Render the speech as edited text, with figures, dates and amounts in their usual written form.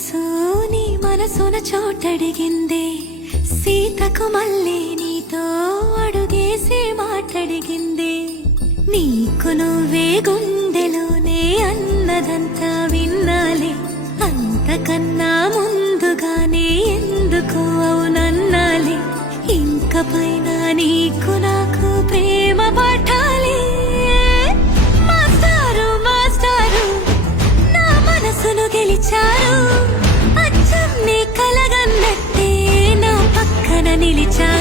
మనసు నీ మనసున చోటడిగిందే, సీతకు మళ్ళీ నీతో అడుగేసి మాటడిగిందే. నీకు నువ్వే గుండెలోనే అన్నదంతా విన్నాలే, అంతకన్నా ముందుగానే ఎందుకు అవునన్నాలే. ఇంక పైన నీకు నాకు ప్రేమ పాఠాలే. మాస్టారు మాస్టారు నా మనసును గెలిచారు, అచ్చం నీ కలగన్నట్టే నా పక్కన నిలిచారు.